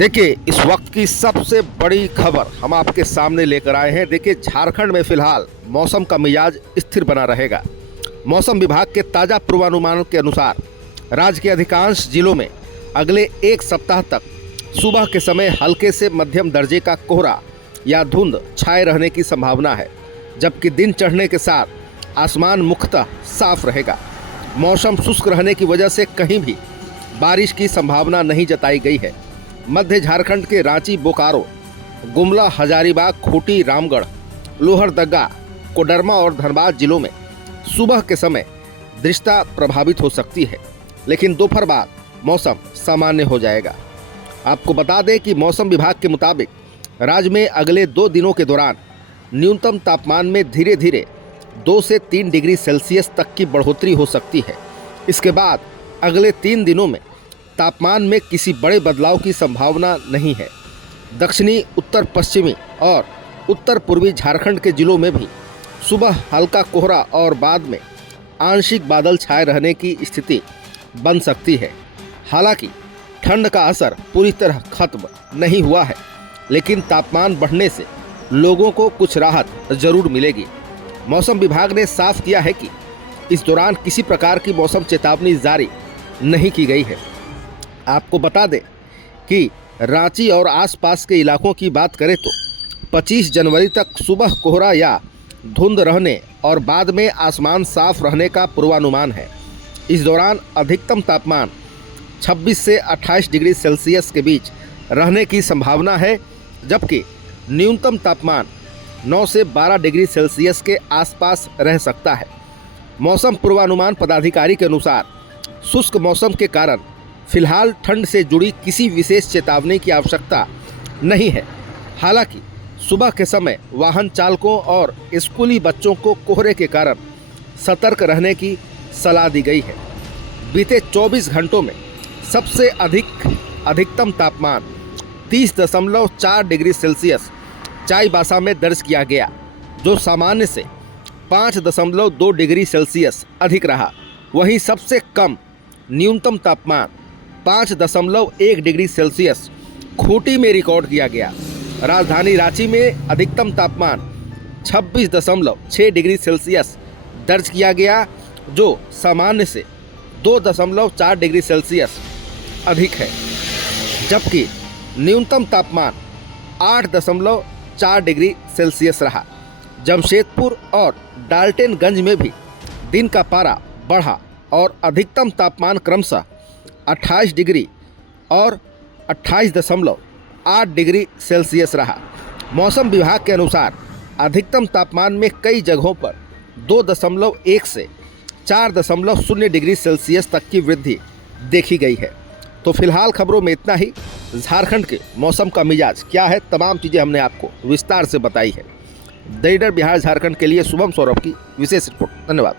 देखिए, इस वक्त की सबसे बड़ी खबर हम आपके सामने लेकर आए हैं। देखिए, झारखंड में फिलहाल मौसम का मिजाज स्थिर बना रहेगा। मौसम विभाग के ताज़ा पूर्वानुमान के अनुसार राज्य के अधिकांश जिलों में अगले एक सप्ताह तक सुबह के समय हल्के से मध्यम दर्जे का कोहरा या धुंध छाए रहने की संभावना है, जबकि दिन चढ़ने के साथ आसमान मुख्यतः साफ रहेगा। मौसम शुष्क रहने की वजह से कहीं भी बारिश की संभावना नहीं जताई गई है। मध्य झारखंड के रांची, बोकारो, गुमला, हजारीबाग, खूंटी, रामगढ़, लोहरदगा, कोडरमा और धनबाद जिलों में सुबह के समय दृष्टता प्रभावित हो सकती है, लेकिन दोपहर बाद मौसम सामान्य हो जाएगा। आपको बता दें कि मौसम विभाग के मुताबिक राज्य में अगले 2 दिनों के दौरान न्यूनतम तापमान में धीरे धीरे 2 से 3 डिग्री सेल्सियस तक की बढ़ोतरी हो सकती है। इसके बाद अगले 3 दिनों में तापमान में किसी बड़े बदलाव की संभावना नहीं है। दक्षिणी, उत्तर पश्चिमी और उत्तर पूर्वी झारखंड के जिलों में भी सुबह हल्का कोहरा और बाद में आंशिक बादल छाए रहने की स्थिति बन सकती है। हालांकि ठंड का असर पूरी तरह खत्म नहीं हुआ है, लेकिन तापमान बढ़ने से लोगों को कुछ राहत जरूर मिलेगी। मौसम विभाग ने साफ किया है कि इस दौरान किसी प्रकार की मौसम चेतावनी जारी नहीं की गई है। आपको बता दें कि रांची और आसपास के इलाकों की बात करें तो 25 जनवरी तक सुबह कोहरा या धुंध रहने और बाद में आसमान साफ रहने का पूर्वानुमान है। इस दौरान अधिकतम तापमान 26 से 28 डिग्री सेल्सियस के बीच रहने की संभावना है, जबकि न्यूनतम तापमान 9 से 12 डिग्री सेल्सियस के आसपास रह सकता है। मौसम पूर्वानुमान पदाधिकारी के अनुसार शुष्क मौसम के कारण फिलहाल ठंड से जुड़ी किसी विशेष चेतावनी की आवश्यकता नहीं है। हालांकि सुबह के समय वाहन चालकों और स्कूली बच्चों को कोहरे के कारण सतर्क रहने की सलाह दी गई है। बीते 24 घंटों में सबसे अधिकतम तापमान 30.4 डिग्री सेल्सियस चाईबासा में दर्ज किया गया, जो सामान्य से 5.2 डिग्री सेल्सियस अधिक रहा। वहीं सबसे कम न्यूनतम तापमान 5.1 डिग्री सेल्सियस खूंटी में रिकॉर्ड किया गया। राजधानी रांची में अधिकतम तापमान 26.6 डिग्री सेल्सियस दर्ज किया गया, जो सामान्य से 2.4 डिग्री सेल्सियस अधिक है, जबकि न्यूनतम तापमान 8.4 डिग्री सेल्सियस रहा। जमशेदपुर और डाल्टनगंज में भी दिन का पारा बढ़ा और अधिकतम तापमान क्रमशः 28 डिग्री और 28.8 डिग्री सेल्सियस रहा। मौसम विभाग के अनुसार अधिकतम तापमान में कई जगहों पर 2.1 से 4.0 डिग्री सेल्सियस तक की वृद्धि देखी गई है। तो फिलहाल खबरों में इतना ही। झारखंड के मौसम का मिजाज क्या है, तमाम चीज़ें हमने आपको विस्तार से बताई है। द रीडर बिहार झारखंड के लिए शुभम सौरभ की विशेष रिपोर्ट। धन्यवाद।